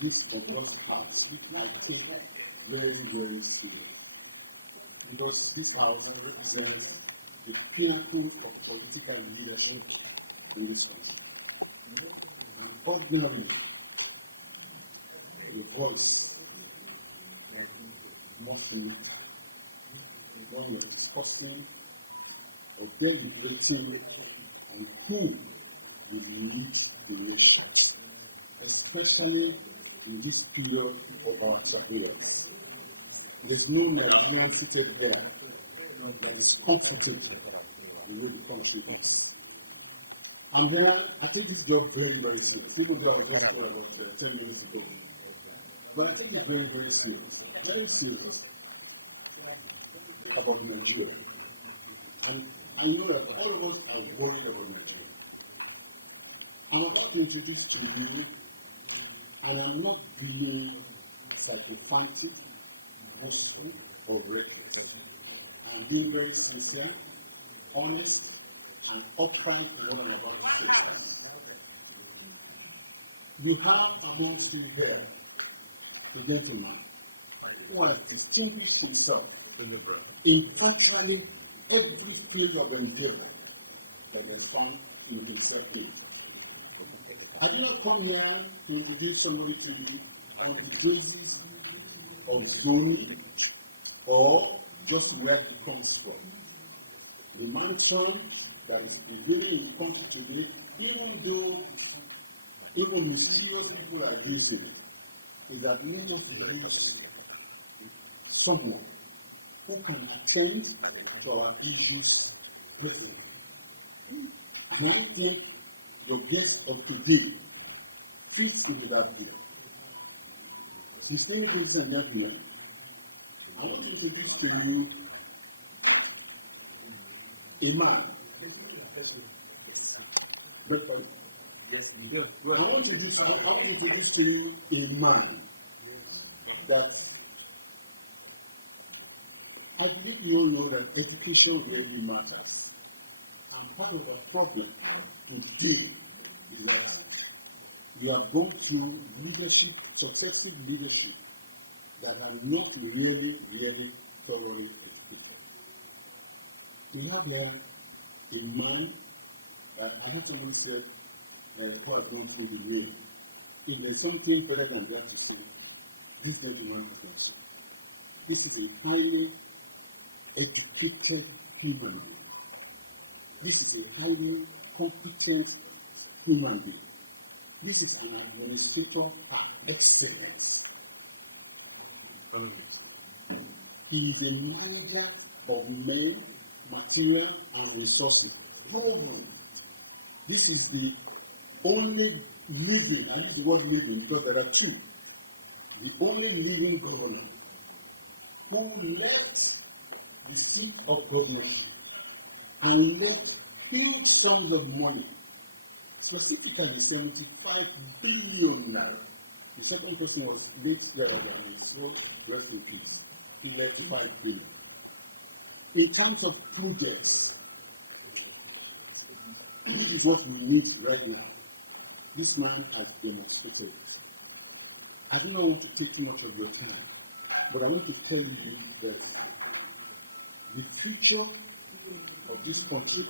this divorce house, this house is very, very serious. Because 2000 represents the pinnacle of political leadership in this country. And ordinarily, the voice that must be when you're suffering or deliberating and who you need to live, especially in this period of our career. There's no Nigerian ticket there that is comfortable in the country. And then I think this job very, very good. People don't know what I was 10 minutes ago. But I think it's very, very serious. Very serious about Nigeria. And I know that all of us are worried about Nigeria. I'm about to introduce to you, and I'm not being sacrificing or rescue. I'm being very sincere, honest, and upfront to what I'm about to say. We have among you there a gentleman who has distinguished himself in virtually every field of endeavor that was found in his workplace. I do not come here to introduce somebody to you on the basis of zoning or just where he comes from. The milestone that is prevailing in the country today, even the serious people are using, is that we must bring someone who can attend to our issues quickly. And I think the guest of today speaks to that here. The same Christian gentleman, I want to introduce to you a man. I want to introduce to you a man that I believe you all know that education really matters. And part of the problem is this, that you are going through leadership, successive leadership that are not really thoroughly executed. You have here a man that I heard somebody said, who has gone through the years. If there's something better than just to say, this is the one percent. This is a highly educated human being. This is a highly competent human being. This is an administrator par excellence. He is a manager of men, material, and resources. This is the only living, I use the word living because there are two, the only living governor who left the seat of government and left huge sums of money, specifically 75 billion naira. The second person was late there and so refugees. He left 5 billion. In terms of projects, this is what we need right now. This man has demonstrated. I do not want to take too much of your time, but I want to tell you that the future of this country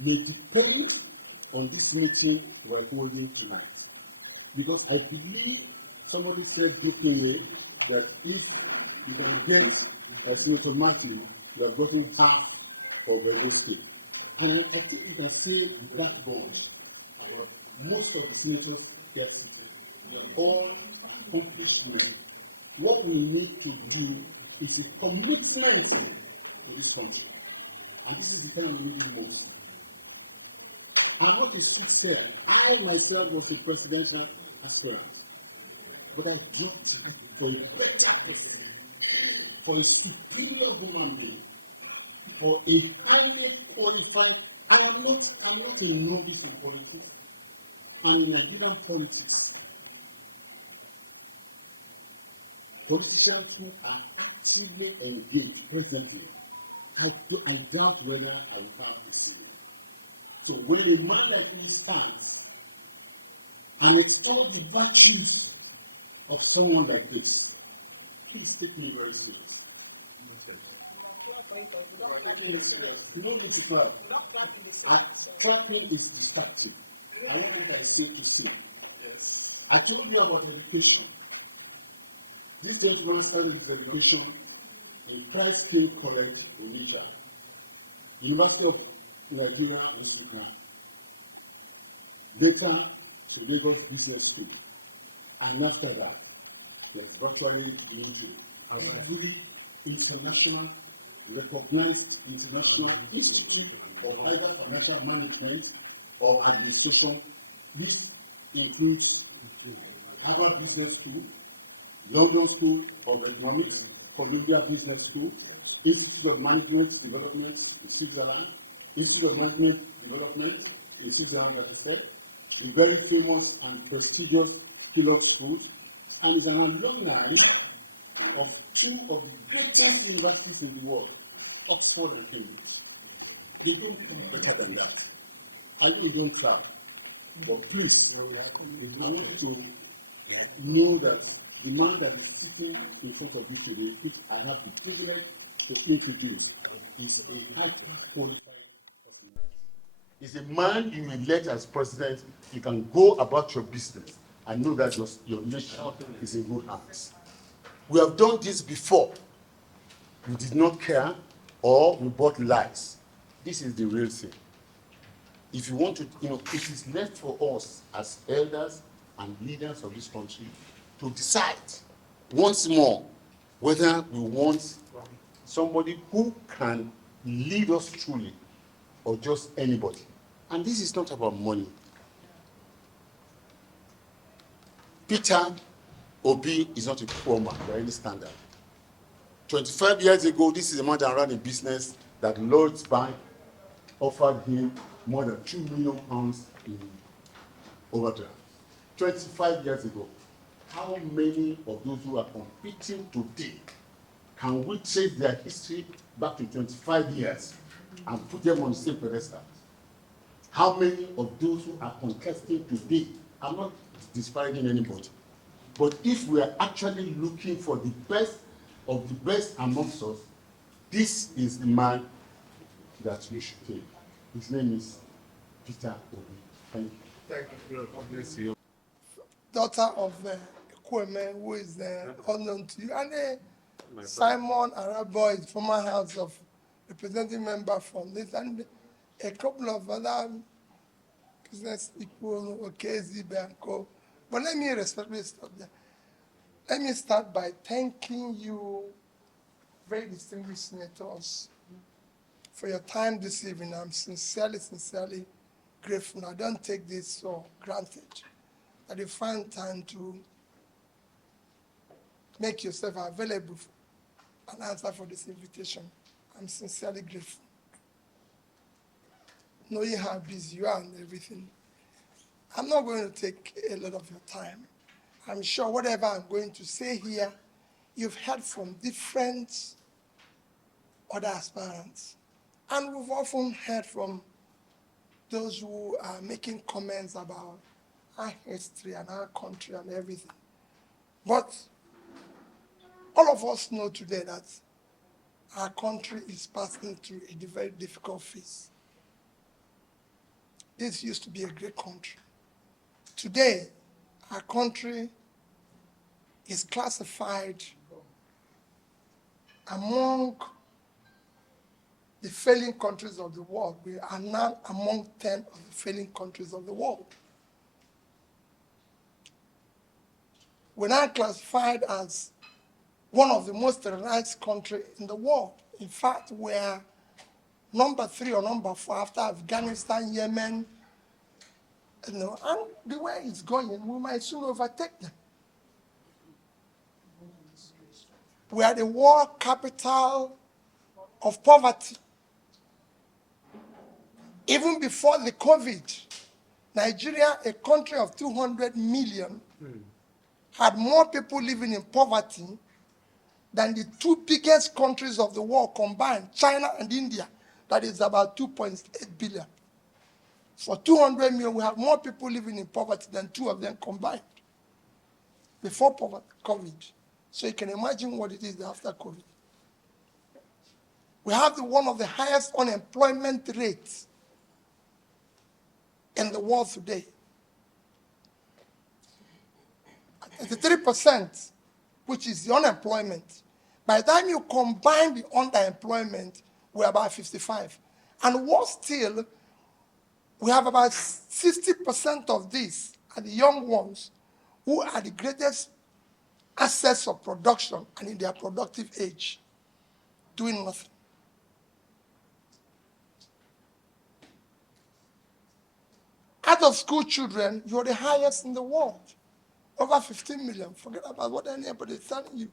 may depend on this meeting we are holding tonight. Because I believe somebody said jokingly that if you can get a Senator Matthew, you have gotten half of the state. And I think you can see that going. Most of the people get they are all complete. What we need to do is a commitment to this country. And this is the kind of reason more. I'm not a sister. I myself was a presidential aspirant. But I just for a better for a superior human being, for a highly qualified. I'm not a novice in politics. I'm in Nigerian politics. Politicians are actively engaged presently. I doubt whether I will have to do it. So when a man like him stands and restores the virtues of someone like this. Please take me very serious. You know, this is what tracking is effective. I don't know if I say this thing. I told you about education. This gentleman started his education in 5 state college in Libya. University of Nigeria, which is now. Later, to Lagos Business School. And after that, the doctorate university are really international, recognized international institute of either financial management or administration. This includes Harvard Business School, London School of Economics, Columbia Business School, Institute of Management Development in Switzerland, Institute of Management Development in Switzerland, as I said, the very famous and prestigious Philip School, and is an alumni of 2 of the greatest universities in the world, Oxford and Cambridge. They don't think better than that. I really don't clap, but please, I want you to know that the man that is speaking in front of you today, which I have the privilege to introduce, is a qualified. Is a man you elect as president. You can go about your business and know that your nation is in good hands. We have done this before. We did not care, or we bought lies. This is the real thing. If you want to, it is left for us as elders and leaders of this country to decide once more whether we want somebody who can lead us truly or just anybody. And this is not about money. Peter Obi is not a poor man by any standard. 25 years ago, this is a man that ran a business that Lloyd's Bank offered him more than £2 million in overdraft. 25 years ago. How many of those who are competing today can we trace their history back to 25 years and put them on the same pedestal? How many of those who are contesting today? I'm not disparaging anybody. But if we are actually looking for the best of the best amongst us, this is the man that we should take. His name is Peter Obi. Thank you. Thank you. God bless you. Daughter of Kweme, who is unknown to you, and Simon Araboy, former House of Representative member from this, and a couple of other business people, Okezi, Banco. But let me respectfully stop there. Let me start by thanking you, very distinguished senators, for your time this evening. I'm sincerely grateful. I don't take this for granted, that you find time to make yourself available and answer for this invitation. I'm sincerely grateful. Knowing how busy you are and everything, I'm not going to take a lot of your time. I'm sure whatever I'm going to say here, you've heard from different other aspirants. And we've often heard from those who are making comments about our history and our country and everything. But all of us know today that our country is passing through a very difficult phase. This used to be a great country. Today, our country is classified among the failing countries of the world. We are now among 10 of the failing countries of the world. We're now classified as one of the most terrorized countries in the world. In fact, we're number 3 or number 4 after Afghanistan, Yemen, and the way it's going, we might soon overtake them. We are the world capital of poverty. Even before the COVID, Nigeria, a country of 200 million, had more people living in poverty than the 2 biggest countries of the world combined, China and India, that is about 2.8 billion. For 200 million, we have more people living in poverty than 2 of them combined. before COVID. So you can imagine what it is after COVID. We have one of the highest unemployment rates in the world today. 33%, which is the unemployment. By the time you combine the underemployment, we're about 55. And worse still, we have about 60% of these are the young ones who are the greatest assets of production and in their productive age, doing nothing. Out of school children, you're the highest in the world. Over 15 million. Forget about what anybody is telling you.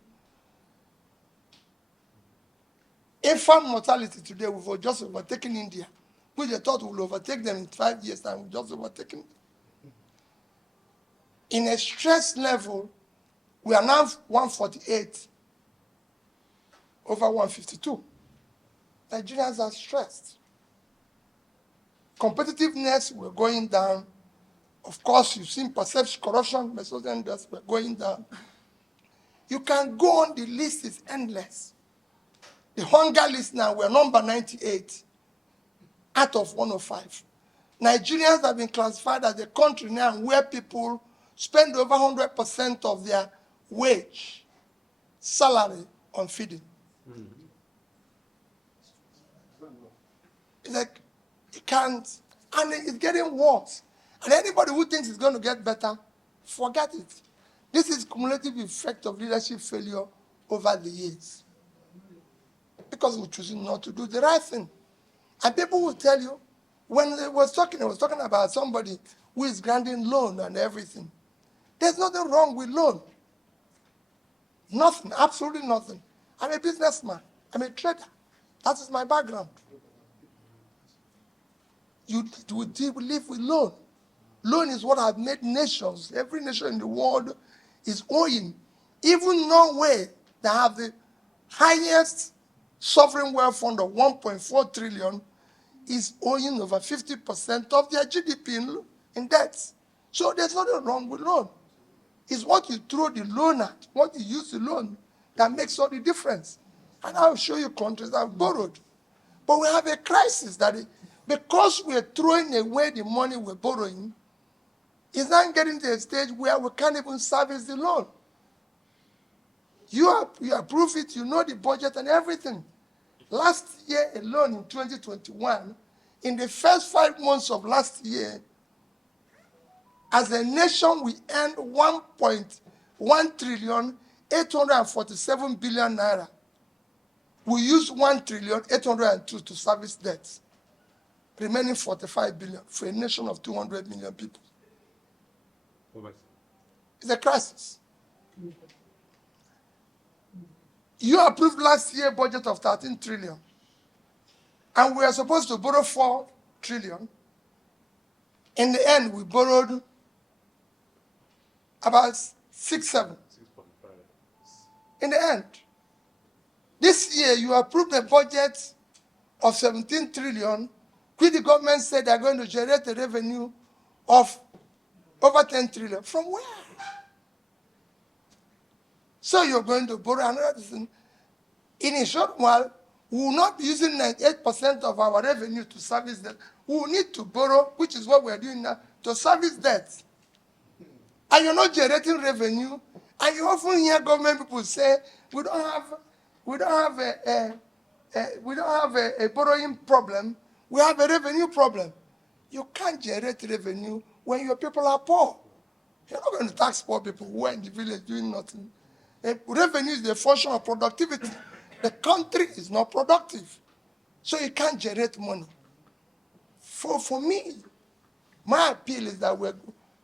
Infant mortality today, we've just overtaken India, which they thought would overtake them in 5 years' time. We've just overtaken them. In a stress level, we are now 148 over 152. Nigerians are stressed. Competitiveness, we're going down. Of course, you've seen perception, corruption, we're going down. You can go on, the list is endless. The hunger list now, we're number 98 out of 105. Nigerians have been classified as a country now where people spend over 100% of their wage, salary on feeding. It's like, you can't, and it's getting worse. And anybody who thinks it's going to get better, forget it. This is cumulative effect of leadership failure over the years. Because we're choosing not to do the right thing. And people will tell you, when I was talking about somebody who is granting loan and everything. There's nothing wrong with loan. Nothing, absolutely nothing. I'm a businessman. I'm a trader. That is my background. You live with loan. Loan is what has made nations, every nation in the world is owing. Even Norway, they have the highest sovereign wealth fund of 1.4 trillion, is owing over 50% of their GDP in debts. So there's nothing wrong with loan. It's what you throw the loan at, what you use the loan, that makes all the difference. And I'll show you countries that have borrowed. But we have a crisis that because we're throwing away the money we're borrowing, it's not getting to a stage where we can't even service the loan. You approve it, you know the budget and everything. Last year alone, in 2021, in the first 5 months of last year, as a nation, we earned 1.1 trillion 847 billion naira. We used 1 trillion 802 to service debts, remaining 45 billion for a nation of 200 million people. It's a crisis. You approved last year's budget of 13 trillion. And we are supposed to borrow 4 trillion. In the end, we borrowed about 6.7. In the end. This year, you approved a budget of 17 trillion, which the government said they're going to generate a revenue of over 10 trillion. From where? So you're going to borrow another thing. In a short while, we will not be using 98% of our revenue to service debt. We will need to borrow, which is what we're doing now, to service debt. And you're not generating revenue. And you often hear government people say, we don't have a borrowing problem. We have a revenue problem. You can't generate revenue when your people are poor. You're not going to tax poor people who are in the village doing nothing. Revenue is the function of productivity. The country is not productive. So you can't generate money. For me, my appeal is that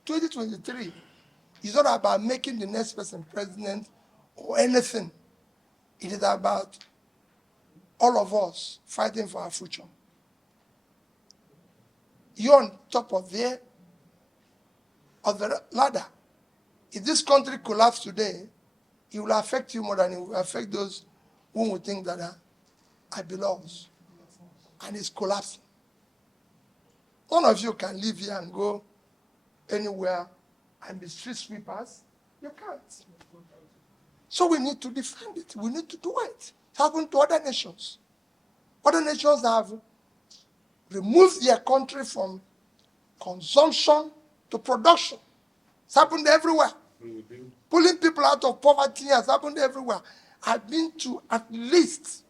2023 is not about making the next person president or anything. It is about all of us fighting for our future. You're on top of the ladder. If this country collapses today, it will affect you more than it will affect those who will think that I belong. And it's collapsing. None of you can live here and go anywhere and be street sweepers. You can't. So we need to defend it. We need to do it. It happened to other nations. Other nations have removed their country from consumption to production. It's happened everywhere. Pulling people out of poverty has happened everywhere. I've been to at least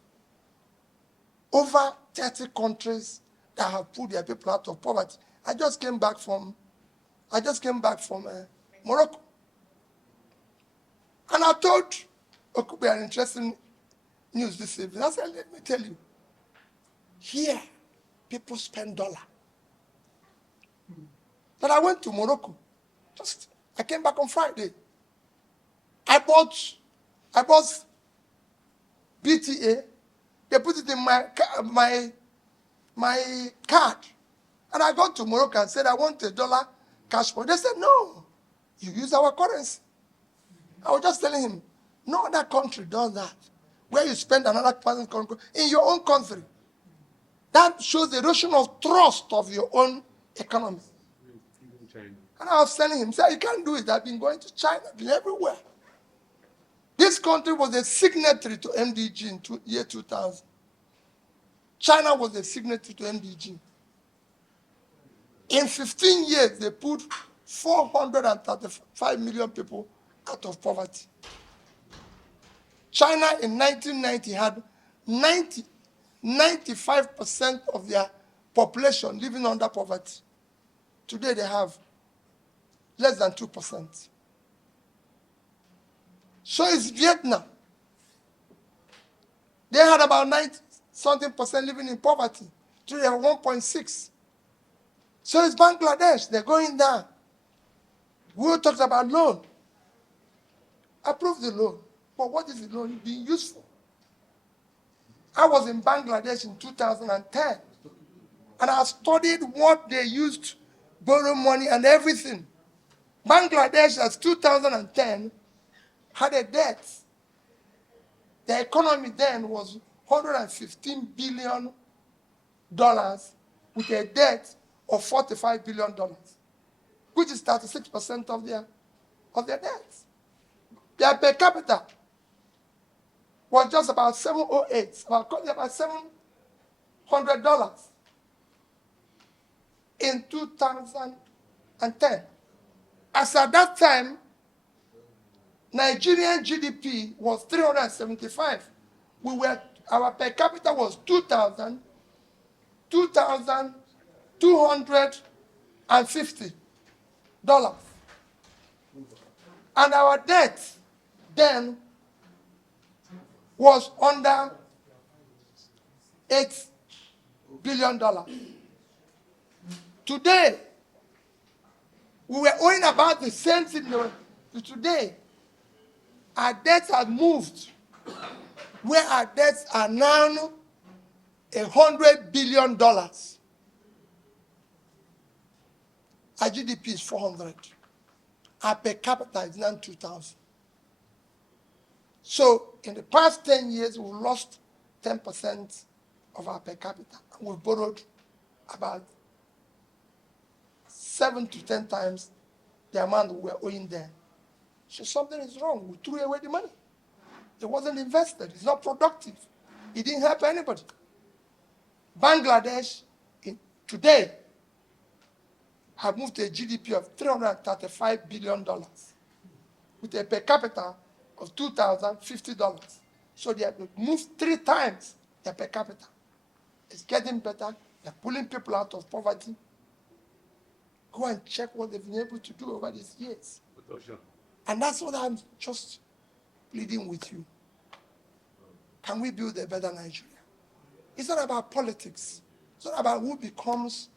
over 30 countries that have pulled their people out of poverty. I just came back from Morocco. And I told Okupe an interesting news this evening. I said, let me tell you, here, people spend dollar. But I went to Morocco. I came back on Friday. I bought BTA. They put it in my card. And I got to Morocco and said, I want $1 cash for it. They said, no, you use our currency. I was just telling him, no other country does that. Where you spend another person's currency in your own country. That shows the erosion of trust of your own economy. And I was telling him, you can't do it. I've been going to China, I've been everywhere. This country was a signatory to MDG in year 2000. China was a signatory to MDG. In 15 years, they put 435 million people out of poverty. China in 1990 had 95% of their population living under poverty. Today they have less than 2%. So is Vietnam. They had about 90-something% living in poverty. Today they have 1.6. So is Bangladesh. They're going down. We all talked about loan. Approve the loan. But what is the loan being used for? I was in Bangladesh in 2010. And I studied what they used to borrow money and everything. Bangladesh, as 2010, had a debt. The economy then was $115 billion with a debt of $45 billion, which is 36% of their debt. Their per capita was just about $708, about $700 in 2010. As at that time, Nigerian GDP was 375. Our per capita was $2,250. And our debt then was under $8 billion. Today, we were owing about the same thing today. Our debts have moved, where our debts are now $100 billion. Our GDP is 400. Our per capita is now 2,000. So in the past 10 years, we've lost 10% of our per capita. We've borrowed about 7 to 10 times the amount we were owing then. So something is wrong. We threw away the money. It wasn't invested. It's not productive. It didn't help anybody. Bangladesh, today, have moved to a GDP of $335 billion with a per capita of $2,050. So they have moved 3 times their per capita. It's getting better. They're pulling people out of poverty. Go and check what they've been able to do over these years. And that's what I'm just pleading with you. Can we build a better Nigeria? It's not about politics. It's not about who becomes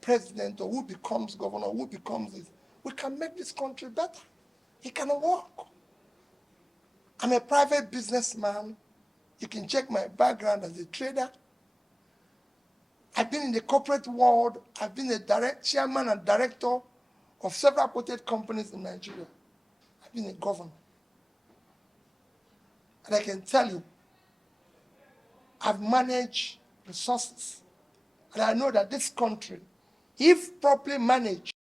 president or who becomes governor, who becomes this. We can make this country better. It can work. I'm a private businessman. You can check my background as a trader. I've been in the corporate world. I've been a chairman and director of several quoted companies in Nigeria. I've been a governor. And I can tell you, I've managed resources. And I know that this country, if properly managed,